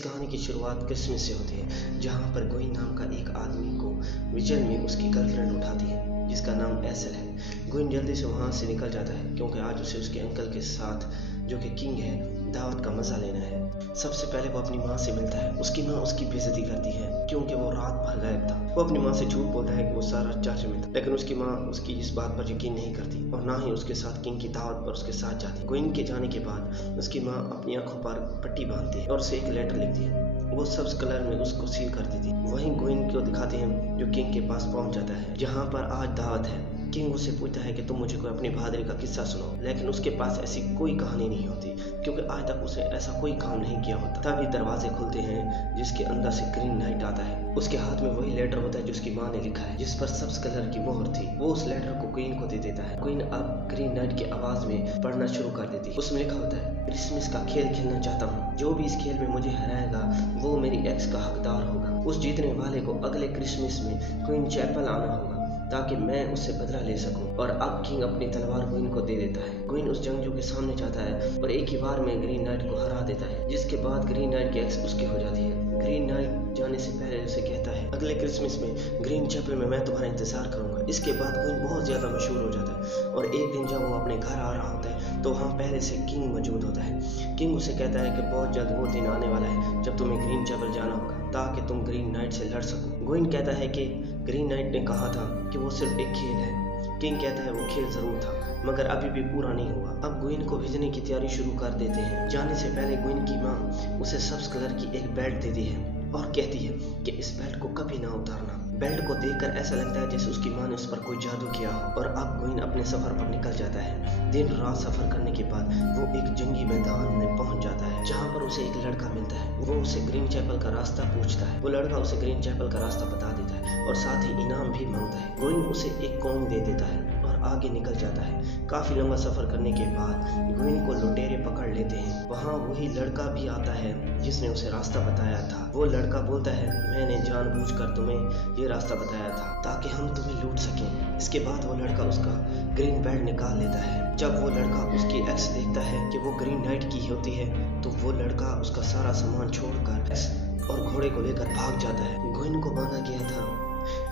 कहानी की शुरुआत क्रिसमस से होती है, जहाँ पर गोइन नाम का एक आदमी को विजन में उसकी गर्लफ्रेंड उठाती है जिसका नाम एसल है। गोइन जल्दी से वहाँ से निकल जाता है क्योंकि आज उसे उसके अंकल के साथ, जो कि किंग है, दावत का मजा लेना है। सबसे पहले वो अपनी माँ से मिलता है। उसकी माँ उसकी बेइज्जती करती है क्योंकि वो रात भर गायब था। वो अपनी माँ से झूठ बोलता है कि वो सारा चर्च में था, लेकिन उसकी माँ उसकी इस बात पर यकीन नहीं करती और ना ही उसके साथ किंग की दावत पर उसके साथ जाती। गोइन के जाने के बाद उसकी माँ अपनी आंखों पर पट्टी बांधती है और उसे एक लेटर लिखती है। वो सब्ज कलर में उसको सील कर देती है। वहीं गोइन को दिखाते हैं जो किंग के पास पहुंच जाता है, जहाँ पर आज दावत है। किंग उससे पूछता है कि तुम मुझे कोई अपनी बहादुरी का किस्सा सुनाओ, लेकिन उसके पास ऐसी कोई कहानी नहीं होती क्योंकि आज तक उसने ऐसा कोई काम नहीं किया होता। तभी दरवाजे खुलते हैं जिसके अंदर से ग्रीन नाइट आता है। उसके हाथ में वही लेटर होता है जो उसकी माँ ने लिखा है, जिस पर सब्ज कलर की मोहर थी। वो उस लेटर को क्वीन को दे देता है। क्वीन अब ग्रीन नाइट की आवाज में पढ़ना शुरू कर देती है। उसमें लिखा होता है, क्रिसमस का खेल खेलना चाहता हूँ। जो भी इस खेल में मुझे हराएगा वो मेरी एक्स का हकदार होगा। उस जीतने वाले को अगले क्रिसमस में क्वीन चैपल आना होगा ताकि मैं उससे बदला ले सकूं। और अब किंग अपनी तलवार क्वीन को दे देता है। क्वीन उस जंगजू के सामने जाता है और एक ही बार में ग्रीन नाइट को हरा देता है, जिसके बाद ग्रीन नाइट की एक्स उसकी हो जाती है। ग्रीन नाइट जाने से पहले उसे कहता है, अगले क्रिसमस में ग्रीन चैपल में मैं तुम्हारा इंतजार करूंगा। इसके बाद क्वीन बहुत ज्यादा मशहूर हो जाता है और एक दिन जब वो अपने घर आ रहा होता है तो वहाँ पहले से किंग मौजूद होता है। किंग उसे कहता है कि बहुत जल्द वो दिन आने वाला है जब तुम्हें ग्रीन चैपल जाना होगा ताकि तुम ग्रीन नाइट से लड़ सको। गोइन कहता है कि ग्रीन नाइट ने कहा था कि वो सिर्फ एक खेल है। किंग कहता है वो खेल जरूर था मगर अभी भी पूरा नहीं हुआ। अब गोइन को भेजने की तैयारी शुरू कर देते हैं। जाने से पहले गोइन की माँ उसे सब्ज कलर की एक बेल्ट देती है और कहती है कि इस बेल्ट को कभी ना उतारना। बेल्ट को देखकर ऐसा लगता है जैसे उसकी माँ ने उस पर कोई जादू किया हो। और अब गोइन अपने सफर पर निकल जाता है। दिन रात सफर करने के बाद वो एक जंगी मैदान में पहुंच जाता है, जहाँ पर उसे एक लड़का मिलता है। वो उसे ग्रीन चैपल का रास्ता पूछता है। वो लड़का उसे ग्रीन चैपल का रास्ता बता देता है और साथ ही इनाम भी मांगता है। गोइन उसे एक कॉइन दे देता है और आगे निकल जाता है। काफी लंबा सफर करने के बाद गोइन को लुटेरे पकड़ लेते हैं। वहाँ वही लड़का भी आता है जिसने उसे रास्ता बताया था। वो लड़का बोलता है, मैंने जानबूझकर तुम्हें ये रास्ता बताया था ताकि हम तुम्हें लूट सकें। इसके बाद वो लड़का उसका ग्रीन बेल्ट निकाल लेता है। जब वो लड़का उसकी एक्स देखता है कि वो ग्रीन नाइट की होती है तो वो लड़का उसका सारा सामान छोड़कर एक्स और घोड़े को लेकर भाग जाता है। गोइन को बांधा गया था।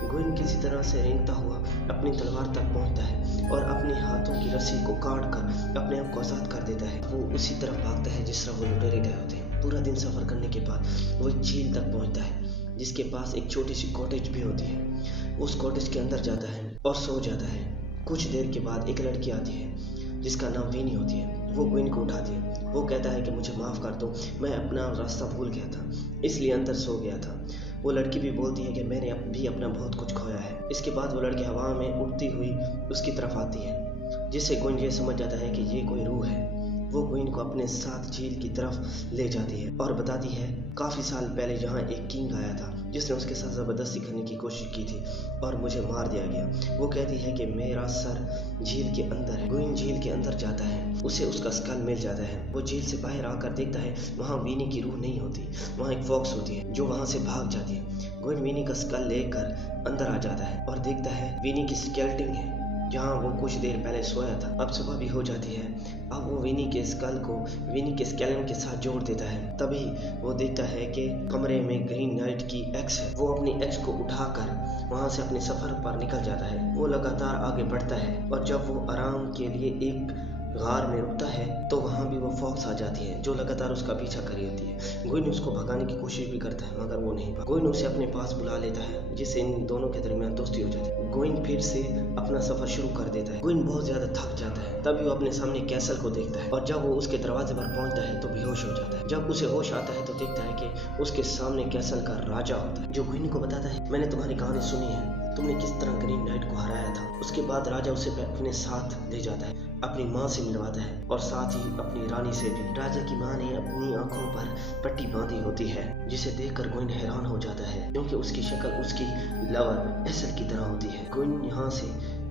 गोइन किसी तरह से रेंगता हुआ अपनी तलवार तक पहुंचता है और अपने हाथों की रस्सी को काट कर अपने आप को आजाद कर देता है। वो उसी तरफ भागता है जिस तरह वो लुटेरे गए होते हैं। पूरा दिन सफर करने के बाद वो एक झील तक पहुंचता है जिसके पास एक छोटी सी कॉटेज भी होती है। उस कॉटेज के अंदर जाता है और सो जाता है। कुछ देर के बाद एक लड़की आती है जिसका नाम विनी होती है। वो गोइन को उठाती है। वो कहता है कि मुझे माफ़ कर दो, मैं अपना रास्ता भूल गया था इसलिए अंदर सो गया था। वो लड़की भी बोलती है कि मैंने भी अपना बहुत कुछ खोया है। इसके बाद वो लड़की हवा में उड़ती हुई उसकी तरफ आती है, जिससे गोइन ये समझ जाता है कि ये कोई रूह है। वो गोइन को अपने साथ झील की तरफ ले जाती है और बताती है, काफ़ी साल पहले यहाँ एक किंग आया था जिसने उसके साथ ज़बरदस्ती करने की कोशिश की थी और मुझे मार दिया गया। वो कहती है कि मेरा सर झील के अंदर है। गोइन झील के अंदर जाता है। उसे उसका स्कल मिल जाता है। वो झील से बाहर आकर देखता है वहाँ विनी की रूह नहीं होती, वहाँ एक फॉक्स होती है जो वहाँ से भाग जाती है। गोइन विनी का स्कल लेकर अंदर आ जाता है और देखता है विनी की स्केल्टिंग है जहाँ वो कुछ देर पहले सोया था। अब सुबह भी हो जाती है। अब वो विनी के स्कल को विनी के स्केलेटन के साथ जोड़ देता है। तभी वो देखता है कि कमरे में ग्रीन नाइट की एक्स है। वो अपनी एक्स को उठाकर वहाँ से अपने सफर पर निकल जाता है। वो लगातार आगे बढ़ता है और जब वो आराम के लिए एक गार में रुकता है तो वहाँ भी वो फॉक्स आ जाती है जो लगातार उसका पीछा कर रही होती है। गोइन उसको भगाने की कोशिश भी करता है मगर वो नहीं। गोइन उसे अपने पास बुला लेता है जिससे इन दोनों के दरमियान दोस्ती हो जाती है। गोइन फिर से अपना सफर शुरू कर देता है। गोइन बहुत ज्यादा थक जाता है। तभी वो अपने सामने कैसल को देखता है और जब वो उसके दरवाजे पर पहुंचता है तो बेहोश हो जाता है। जब उसे होश आता है तो देखता है कि उसके सामने कैसल का राजा होता है जो गोइन को बताता है, मैंने तुम्हारी कहानी सुनी है, तुमने किस तरह ग्रीन नाइट को हराया था। उसके बाद राजा उसे अपने साथ ले जाता है, अपनी माँ से मिलवाता है और साथ ही अपनी रानी से भी। राजा की माँ ने अपनी आंखों पर पट्टी बांधी होती है जिसे देखकर गोइन हैरान हो जाता है क्योंकि उसकी शक्ल उसकी लवर एसल की तरह होती है। गोइन यहाँ से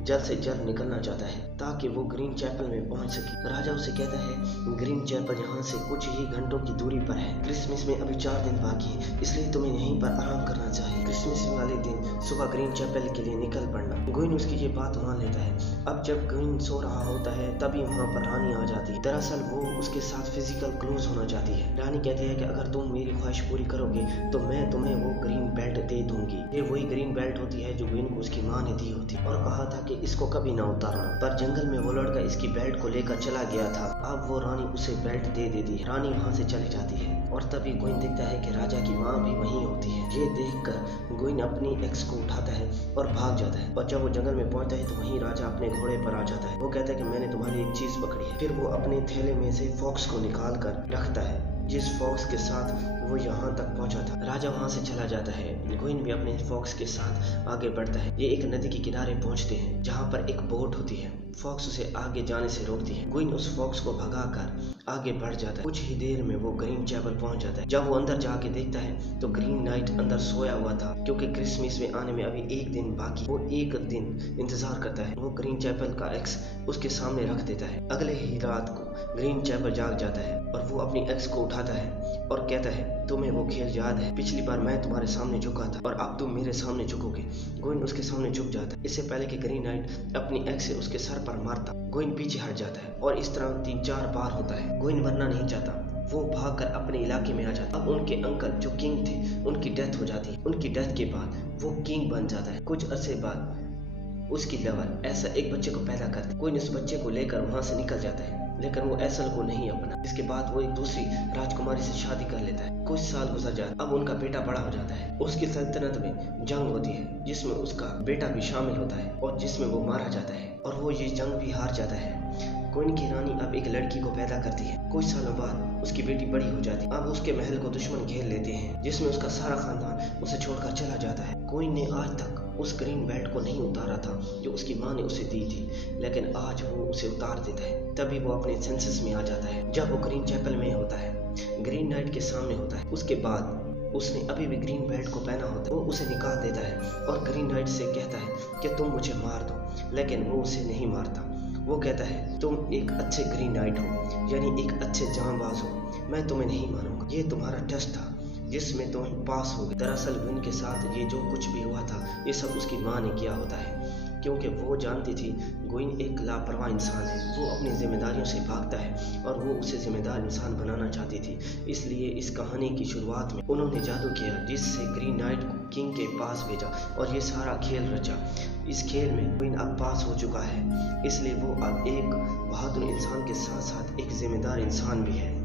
जल्द से जल्द निकलना चाहता है ताकि वो ग्रीन चैपल में पहुंच सके। राजा उसे कहता है ग्रीन चैपल यहाँ से कुछ ही घंटों की दूरी पर है। क्रिसमस में अभी 4 दिन बाकी है, इसलिए तुम्हें यहीं पर आराम करना चाहिए। क्रिसमस वाले दिन सुबह ग्रीन चैपल के लिए निकल पड़ना। गोइन उसकी ये बात मान लेता है। अब जब गोइन सो रहा होता है तभी वहाँ पर रानी आ जाती है। दरअसल वो उसके साथ फिजिकल क्लोज होना चाहती है। रानी कहती है कि अगर तुम मेरी ख्वाहिश पूरी करोगे तो मैं तुम्हें वो ग्रीन बेल्ट दे दूंगी। ये वही ग्रीन बेल्ट होती है जो गोइन को उसकी माँ ने दी होती और कहा था कि इसको कभी ना उतारना, पर जंगल में वो लड़का इसकी बेल्ट को लेकर चला गया था। अब वो रानी उसे बेल्ट दे देती है। रानी वहाँ से चली जाती है और तभी गोइन देखता है कि राजा की माँ भी वहीं होती है। ये देखकर गोइन अपनी एक्स को उठाता है और भाग जाता है। और जब वो जंगल में पहुंचता है तो वहीं राजा अपने घोड़े पर आ जाता है। वो कहता है कि मैंने तुम्हारी एक चीज पकड़ी है। फिर वो अपने थैले में से फॉक्स को निकाल कर रखता है जिस फॉक्स के साथ वो यहाँ तक पहुंचा था। राजा वहाँ से चला जाता है। गोइन भी अपने फॉक्स के साथ आगे बढ़ता है। ये एक नदी के किनारे पहुँचते हैं जहाँ पर एक बोट होती है। फॉक्स उसे आगे जाने से रोकती है। गोइन उस फॉक्स को भगाकर आगे बढ़ जाता है। कुछ ही देर में वो ग्रीन चैपल पहुंच जाता है। जब वो अंदर जाके देखता है तो ग्रीन नाइट अंदर सोया हुआ था क्योंकि क्रिसमस में आने में अभी 1 दिन बाकी। वो 1 दिन इंतजार करता है। वो ग्रीन चैपल का एक्स उसके सामने रख देता है। अगले ही रात को ग्रीन चैपल जाग जाता है और वो अपनी एक्स को उठाता है और कहता है तुम्हें वो खेल याद है? पिछली बार मैं तुम्हारे सामने झुका था और अब तुम मेरे सामने झुकोगे। गोइन उसके सामने झुक जाता है। इससे पहले कि ग्रीन नाइट अपनी एक्स से उसके सर पर मारता, गोइन पीछे हट जाता है और इस तरह 3-4 बार होता है। गोइन मरना नहीं चाहता। वो भागकर अपने इलाके में आ जाता है। अब उनके अंकल जो किंग थे उनकी डेथ हो जाती है। उनकी डेथ के बाद वो किंग बन जाता है। कुछ अरसे बाद उसकी लवर ऐसा एक बच्चे को पैदा करती है। गोइन उस बच्चे को लेकर वहाँ से निकल जाता है लेकिन वो एसल को नहीं अपना। इसके बाद वो एक दूसरी राजकुमारी से शादी कर लेता है। कुछ साल गुजर जाते। अब उनका बेटा बड़ा हो जाता है। उसकी सल्तनत में जंग होती है जिसमें उसका बेटा भी शामिल होता है और जिसमें वो मारा जाता है और वो ये जंग भी हार जाता है। गोइन की रानी अब एक लड़की को पैदा करती है। कुछ सालों बाद उसकी बेटी बड़ी हो जाती है। अब उसके महल को दुश्मन घेर लेते हैं जिसमें उसका सारा खानदान उसे छोड़कर चला जाता है। गोइन ने आज तक उस ग्रीन बेल्ट को नहीं उतारा था जो उसकी माँ ने उसे दी थी, लेकिन आज वो उसे उतार देता है। तभी वो अपने सेंसेस में आ जाता है जब वो ग्रीन चैपल में होता है, ग्रीन नाइट के सामने होता है। उसके बाद उसने अभी भी ग्रीन बेल्ट को पहना होता है। वो उसे निकाल देता है और ग्रीन नाइट से कहता है कि तुम मुझे मार दो, लेकिन वो उसे नहीं मारता। वो कहता है तुम एक अच्छे ग्रीन नाइट हो, यानी एक अच्छे जांबाज हो, मैं तुम्हें नहीं मारूंगा। ये तुम्हारा टेस्ट था जिसमें तुम पास हो गए। दरअसल गोइन के साथ ये जो कुछ भी हुआ था ये सब उसकी माँ ने किया होता है क्योंकि वो जानती थी गोइन एक लापरवाह इंसान है। वो अपनी जिम्मेदारियों से भागता है और वो उसे जिम्मेदार इंसान बनाना चाहती थी। इसलिए इस कहानी की शुरुआत में उन्होंने जादू किया जिससे ग्रीन नाइट को किंग के पास भेजा और ये सारा खेल रचा। इस खेल में गोइन अब पास हो चुका है, इसलिए वो अब एक बहादुर इंसान के साथ साथ एक जिम्मेदार इंसान भी है।